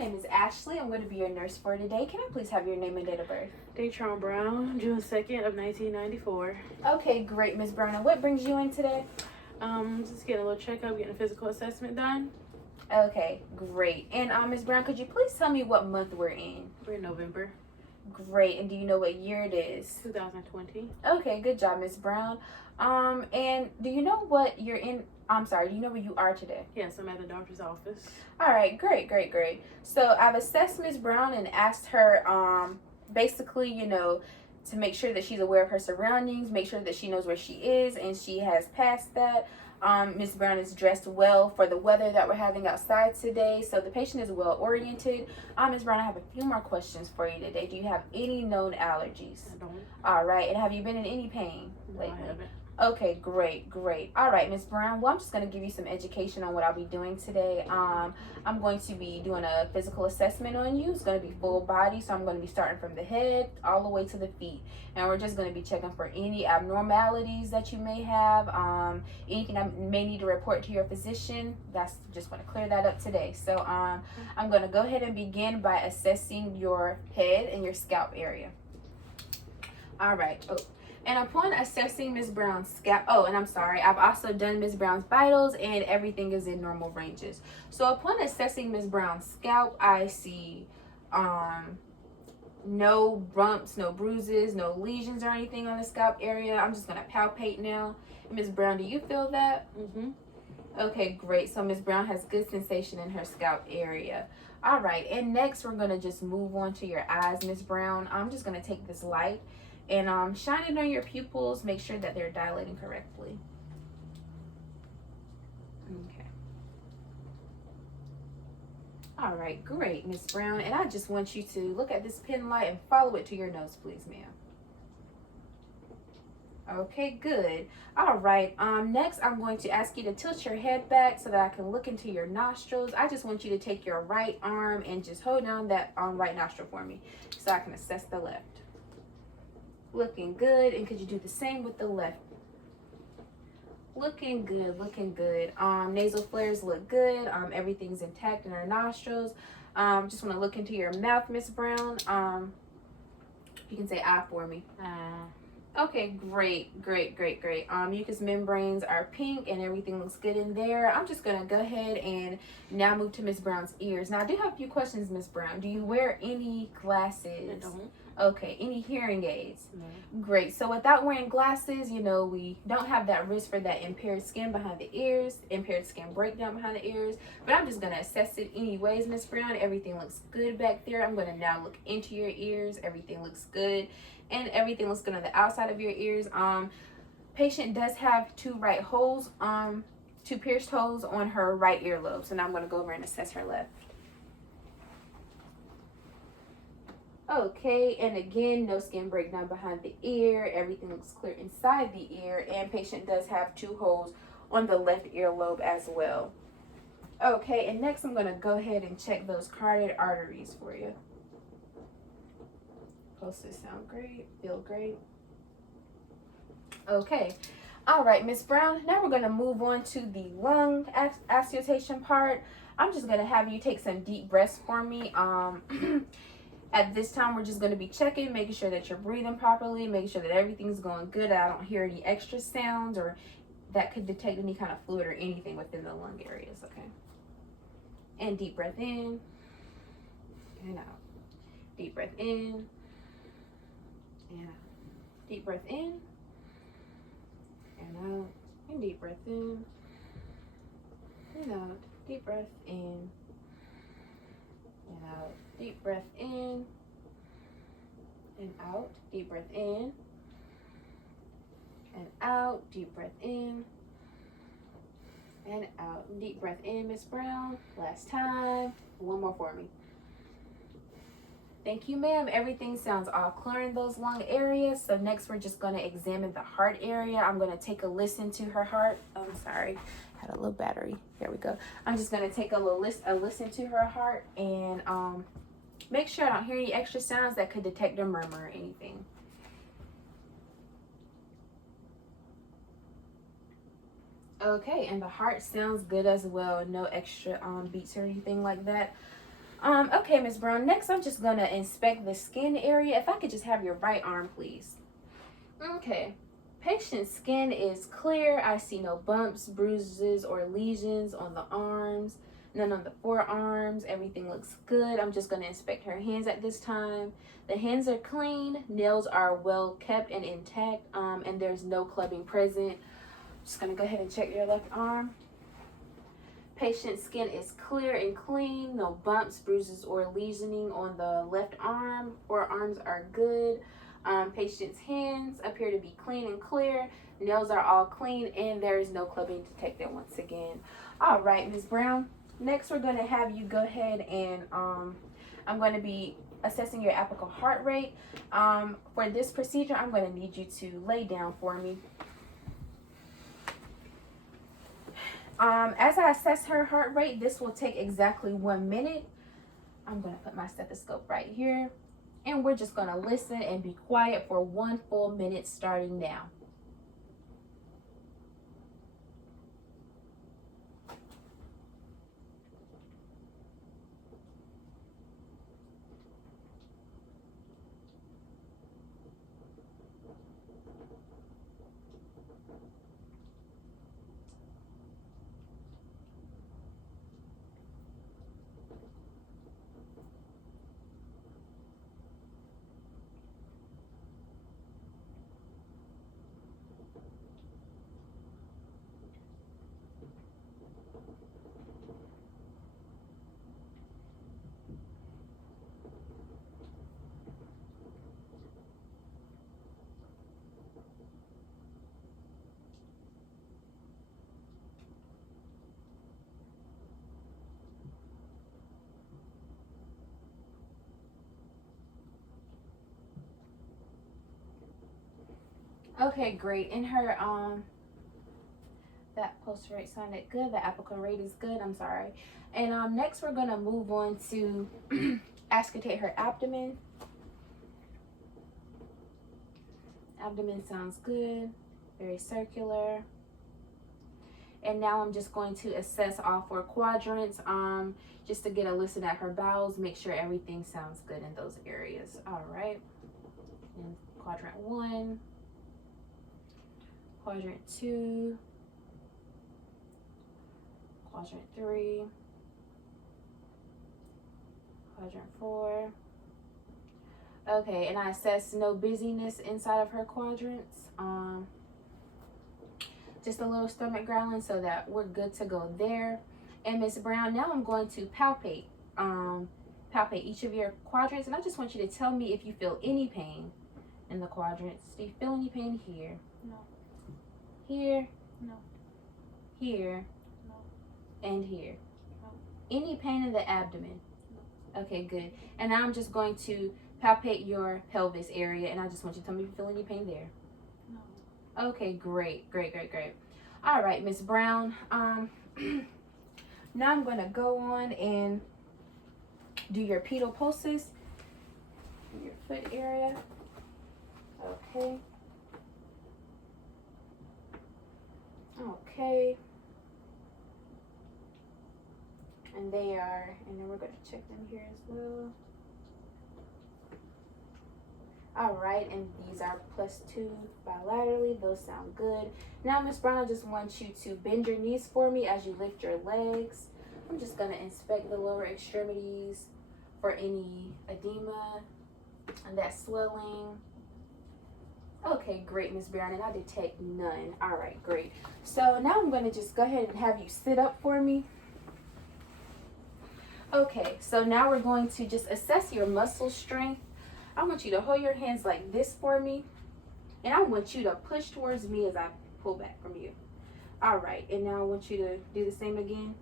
name is Ashley. I'm going to be your nurse for today. Can I please have your name and date of birth? Datron Brown, June 2nd of 1994. Okay, great, Miss Brown. And what brings you in today? Just getting a little checkup, getting a physical assessment done. Okay, great. And Miss Brown, could you please tell me what month we're in? We're in November Great. And do you know what year it is? 2020. Okay, good job, Miss Brown. And do you know what you're in? I'm sorry, do you know where you are today? Yes, I'm at the doctor's office. All right, great. So I've assessed Miss Brown and asked her, basically, to make sure that she's aware of her surroundings, make sure that she knows where she is, and she has passed that. Miss Brown is dressed well for the weather that we're having outside today, so the patient is well oriented. Miss Brown, I have a few more questions for you today. Do you have any known allergies? I don't. All right, and have you been in any pain lately? No, I haven't. Okay, great. All right, Miss Brown. Well, I'm just going to give you some education on what I'll be doing today. I'm going to be doing a physical assessment on you. It's going to be full body, so I'm going to be starting from the head all the way to the feet. And we're just going to be checking for any abnormalities that you may have, anything I may need to report to your physician. That's just want to clear that up today. So I'm going to go ahead and begin by assessing your head and your scalp area. All right. And upon assessing Miss Brown's scalp, and I'm sorry, I've also done Miss Brown's vitals and everything is in normal ranges. So upon assessing Miss Brown's scalp, I see no bumps, no bruises, no lesions or anything on the scalp area. I'm just gonna palpate now. Miss Brown, do you feel that? Mm-hmm. Okay, great. So Miss Brown has good sensation in her scalp area. All right, and next we're gonna just move on to your eyes, Miss Brown. I'm just gonna take this light and shine it on your pupils. Make sure that they're dilating correctly. Okay. All right, great, Miss Brown. And I just want you to look at this pin light and follow it to your nose, please, ma'am. Okay, good. All right, next I'm going to ask you to tilt your head back so that I can look into your nostrils. I just want you to take your right arm and just hold down that right nostril for me so I can assess the left. Looking good. And could you do the same with the left? Looking good. Nasal flares look good. Everything's intact in our nostrils. Just want to look into your mouth, Miss Brown. You can say I for me. Okay, great. Mucous membranes are pink and everything looks good in there. I'm just gonna go ahead and now move to Miss Brown's ears. Now I do have a few questions, Miss Brown. Do you wear any glasses? I don't. Okay, any hearing aids? No. Great. So without wearing glasses, we don't have that risk for that impaired skin behind the ears, impaired skin breakdown behind the ears. But I'm just going to assess it anyways, Miss Brown. Everything looks good back there. I'm going to now look into your ears. Everything looks good. And everything looks good on the outside of your ears. Patient does have two pierced holes on her right earlobe. So now I'm going to go over and assess her left. Okay, and again, no skin breakdown behind the ear. Everything looks clear inside the ear, and patient does have two holes on the left earlobe as well. Okay, and next I'm going to go ahead and check those carotid arteries for you. Pulses sound great, feel great. Okay, all right, Miss Brown, now we're going to move on to the lung auscultation part. I'm just going to have you take some deep breaths for me. At this time, we're just going to be checking, making sure that you're breathing properly, making sure that everything's going good. I don't hear any extra sounds or that could detect any kind of fluid or anything within the lung areas, okay? And deep breath in and out. Deep breath in and out. Deep breath in and out. And deep breath in and out. Deep breath in and out. Deep breath in and out. Deep breath in and out. Deep breath in and out. Deep breath in, Miss Brown. Last time. One more for me. Thank you, ma'am. Everything sounds all clear in those lung areas. So next we're just going to examine the heart area. I'm going to take a listen to her heart. Oh, I'm sorry. Had a little battery. There we go. I'm just going to take a listen to her heart and make sure I don't hear any extra sounds that could detect a murmur or anything. Okay, and the heart sounds good as well. No extra beats or anything like that. Okay, Miss Brown. Next, I'm just gonna inspect the skin area. If I could just have your right arm, please. Okay. Patient's skin is clear. I see no bumps, bruises, or lesions on the arms. None on the forearms. Everything looks good. I'm just gonna inspect her hands at this time. The hands are clean. Nails are well kept and intact. And there's no clubbing present. Just gonna go ahead and check your left arm. Patient's skin is clear and clean, no bumps, bruises, or lesioning on the left arm. Forearms are good. Patient's hands appear to be clean and clear. Nails are all clean, and there is no clubbing detected once again. All right, Ms. Brown. Next, we're going to have you go ahead and I'm going to be assessing your apical heart rate. For this procedure, I'm going to need you to lay down for me. As I assess her heart rate, this will take exactly 1 minute. I'm going to put my stethoscope right here. And we're just going to listen and be quiet for 1 full minute starting now. Okay, great. In her that pulse rate sounded good. The apical rate is good. I'm sorry. And next we're gonna move on to auscultate her abdomen. Abdomen sounds good. Very circular. And now I'm just going to assess all 4 quadrants, just to get a listen at her bowels, make sure everything sounds good in those areas. All right. And quadrant 1, quadrant 2, quadrant 3, quadrant 4. Okay, and I assess no busyness inside of her quadrants. Just a little stomach growling, so that we're good to go there. And Miss Brown, now I'm going to palpate each of your quadrants, and I just want you to tell me if you feel any pain in the quadrants. Do you feel any pain here? No. Here? No. Here? No. And here? No. Any pain in the abdomen? No. Okay, good. And now I'm just going to palpate your pelvis area, and I just want you to tell me if you feel any pain there. No. Okay, great. All right, Miss Brown. Now I'm gonna go on and do your pedal pulses in your foot area. Okay. And then we're gonna check them here as well. All right, and these are +2 bilaterally. Those sound good. Now, Miss Brown, I just want you to bend your knees for me as you lift your legs. I'm just gonna inspect the lower extremities for any edema and that swelling. Okay, great, Miss Brown, and I detect none. All right, great. So now I'm gonna just go ahead and have you sit up for me. Okay, so now we're going to just assess your muscle strength. I want you to hold your hands like this for me, and I want you to push towards me as I pull back from you. All right, and now I want you to do the same again.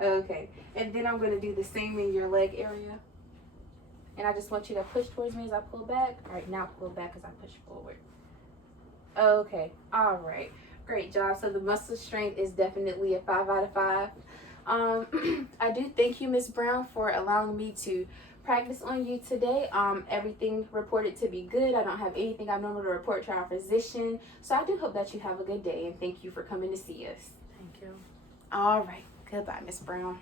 Okay, and then I'm going to do the same in your leg area, and I just want you to push towards me as I pull back. All right, now pull back as I push forward. Okay, all right, great job. So the muscle strength is definitely a 5 out of 5. I do thank you, Miss Brown, for allowing me to practice on you today. Everything reported to be good. I don't have anything abnormal to report to our physician. So I do hope that you have a good day, and thank you for coming to see us. Thank you. All right. Goodbye, Miss Brown.